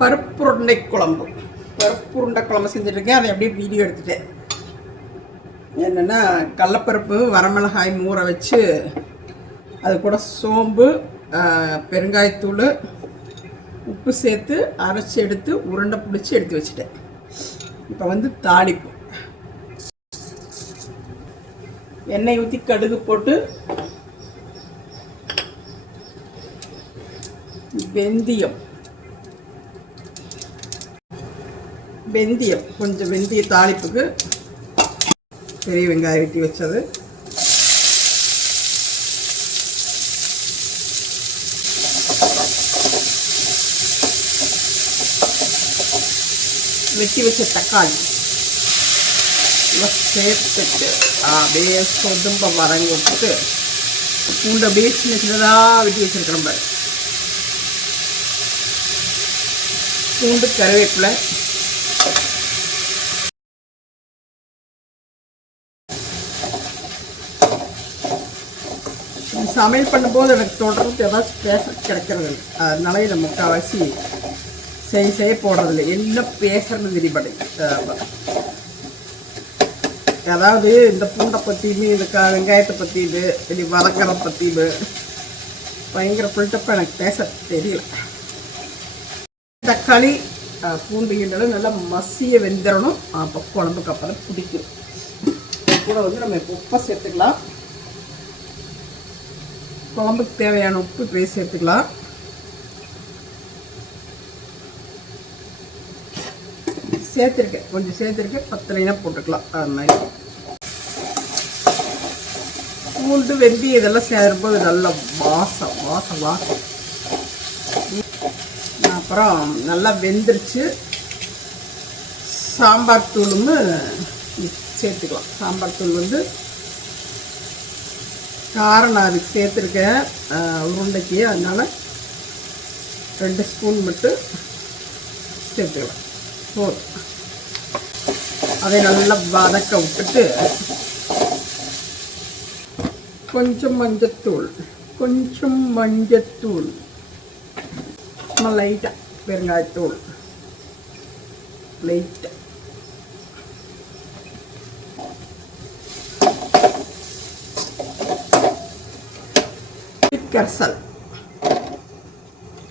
பருப்பு உருண்டை குழம்பு. பருப்பு உருண்டை குழம்பு செஞ்சுட்ருக்கேன். அதை அப்படியே வீடியோ எடுத்துட்டேன். என்னென்னா, கடலப்பருப்பு வரமிளகாய் ஊற வச்சு அது கூட சோம்பு, பெருங்காயத்தூள், உப்பு சேர்த்து அரைச்சி எடுத்து உருண்டை பிடிச்சி எடுத்து வச்சுட்டேன். இப்போ வந்து தாளிப்பு. எண்ணெய் ஊற்றி கடுகு போட்டு வெந்தயம் கொஞ்சம் வெந்தய தாளிப்புக்கு பெரிய வெங்காயம் வெட்டி வச்சது, வெட்டி வச்ச தக்காளி சேர்த்துட்டு அப்படியே சொதும்ப வதங்க விட்டு பூண்டை அப்படியே சின்ன சின்னதாக வெட்டி வச்சுருக்கிறோம் பாரு. பூண்டு, கருவேப்பிலை, சமையல் பண்ணும்போது எனக்கு தொடர்ந்து ஏதாச்சும் பேச கிடைக்கிறது இல்லை. அதனால இதை முக்கால்வாசி செய்ய போடுறதில்லை. என்ன பேசுறது தெரியப்படு. அதாவது இந்த பூண்டை பற்றியுமே இந்த வெங்காயத்தை பற்றி இது வதக்கிறத பற்றி பயங்கர புல்டப்போ எனக்கு பேச தெரியல. தக்காளி பூண்டு கிண்டலும் நல்லா மசிய வெந்துடணும். அப்போ குழம்புக்கு அப்புறம் பிடிக்கும். கூட வந்து நம்ம இப்போ உப்பை சேர்த்துக்கலாம். குழம்புக்கு தேவையான உப்பு போய் சேர்த்துக்கலாம். கொஞ்சம் சேர்த்துருக்கேன். பத்தலைனா போட்டுக்கலாம். அது மாதிரி பூண்டு, வெந்தயம் இதெல்லாம் சேரும்போது நல்ல வாசம். அப்புறம் நல்லா வெந்துருச்சு. சாம்பார் தூளும் சேர்த்துக்கலாம். சாம்பார் தூள் வந்து காரம் நான் அதுக்கு சேர்த்துருக்கேன் உருண்டைக்கு. அதனால் 2 ஸ்பூன் மட்டும் சேர்த்துக்கலாம். போதும். அதை நல்லா வதக்க விட்டுட்டு கொஞ்சம் மஞ்சத்தூள், லைட்டாக பெருங்காயத்தூள் லைட்டாக,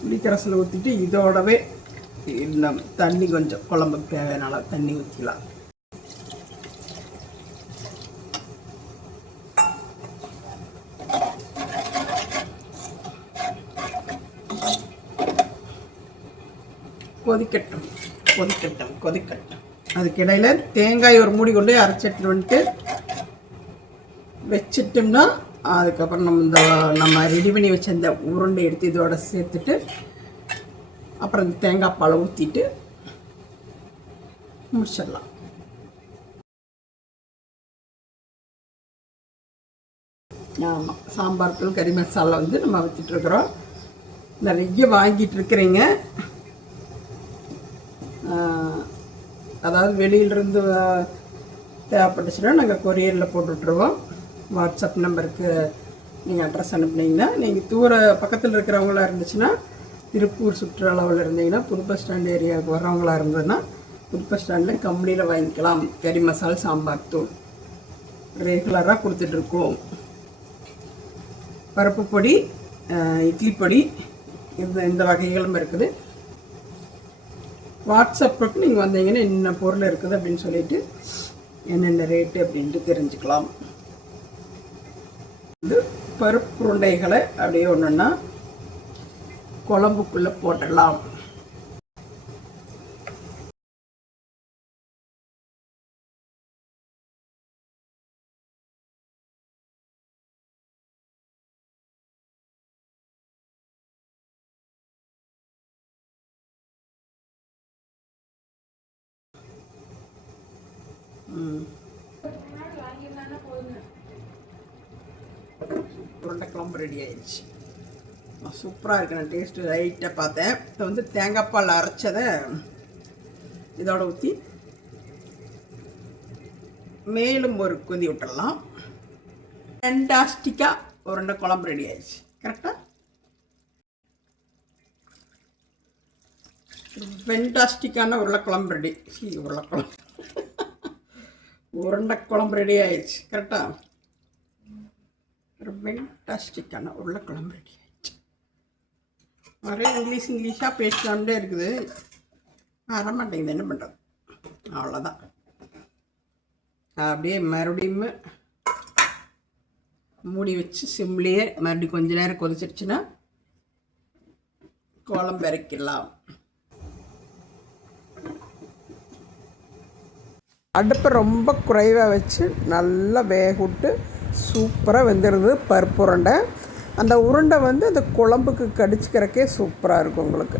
புளிக்கரசல் ஊற்றிட்டு இதோடவே இன்னும் தண்ணி கொஞ்சம் குழம்புக்கு தேவையான தண்ணி ஊற்றிக்கலாம். கொதிக்கட்டும். அதுக்கிடையில் தேங்காய் ஒரு மூடி கொண்டு அரைச்சி எடுத்துட்டு வந்துட்டு வச்சிட்டோம்னா அதுக்கப்புறம் நம்ம ரெடி பண்ணி வச்ச இந்த உருண்டை எடுத்து இதோட சேர்த்துட்டு அப்புறம் இந்த தேங்காய் பாலை ஊற்றிட்டு முடிச்சிடலாம். ஆமாம், சாம்பார் தூள், கறி மசாலா வந்து நம்ம வச்சுட்ருக்குறோம். நிறைய வாங்கிட்டு இருக்கிறீங்க. அதாவது வெளியிலிருந்து தேவைப்பட்டுச்சுன்னா நாங்கள் கொரியரில் போட்டுவிட்ருவோம். வாட்ஸ்அப் நம்பருக்கு நீங்கள் அட்ரஸ் அனுப்புனீங்கன்னா, நீங்கள் பக்கத்தில் இருக்கிறவங்களா இருந்துச்சுன்னா, திருப்பூர் சுற்றுலாவில் இருந்தீங்கன்னா, புது பஸ் ஸ்டாண்ட் ஏரியாவுக்கு வர்றவங்களா இருந்ததுன்னா புது பஸ் ஸ்டாண்டில் கம்பெனியில் வாங்கிக்கலாம். கறி மசாலா, சாம்பார் தூள் ரெகுலராக கொடுத்துட்ருக்கோம். பருப்பு பொடி, இட்லி பொடி, இந்த வகைகளும் இருக்குது. வாட்ஸ்அப்புக்கு நீங்கள் வந்தீங்கன்னா என்ன பொருள் இருக்குது அப்படின்னு சொல்லிட்டு என்னென்ன ரேட்டு அப்படின்ட்டு தெரிஞ்சுக்கலாம். இது பருப்பு உருண்டைகளை அப்படியே ஒன்றுன்னா குழம்புக்குள்ளே போட்டுடலாம். உருண்டை குழம்பு ரெடி ஆயிடுச்சு. சூப்பராக இருக்கு. நான் டேஸ்ட்டு லைட்டாக பார்த்தேன். இப்போ வந்து தேங்காய் பால் அரைச்சதை இதோட ஊற்றி மேலும் ஒரு கொதி விட்டுடலாம். ஃபேண்டாஸ்டிக்காக உருண்டை குழம்பு ரெடி ஆயிடுச்சு. கரெக்டாக ஃபென்டாஸ்டிக்கான உருளைக்குழம்பு ரெடி. உருளைக்குழம்பு உருண்டை குழம்பு ரெடி ஆயிடுச்சு. கரெக்டாக ஒரு ஃபென்டாஸ்டிக்கான உருளைக்குழம்பு ரெடி ஆயிடுச்சு. ஒரே இங்கிலீஷாக பேசலாம்டே இருக்குது. வர மாட்டேங்குது, என்ன பண்ணுறது. அவ்வளோதான். அப்படியே மறுபடியும் மூடி வச்சு சிம்லேயே மறுபடியும் கொஞ்ச நேரம் கொதிச்சிருச்சுன்னா குழம்பு இறக்கிடலாம். அடுப்பை ரொம்ப குறைவாக வச்சு நல்லா வேக விட்டு சூப்பராக வெந்துடுது பருப்பு உருண்டை. அந்த உருண்டை வந்து அந்த குழம்புக்கு கடிச்சிக்கிறக்கே சூப்பராக இருக்கும் உங்களுக்கு.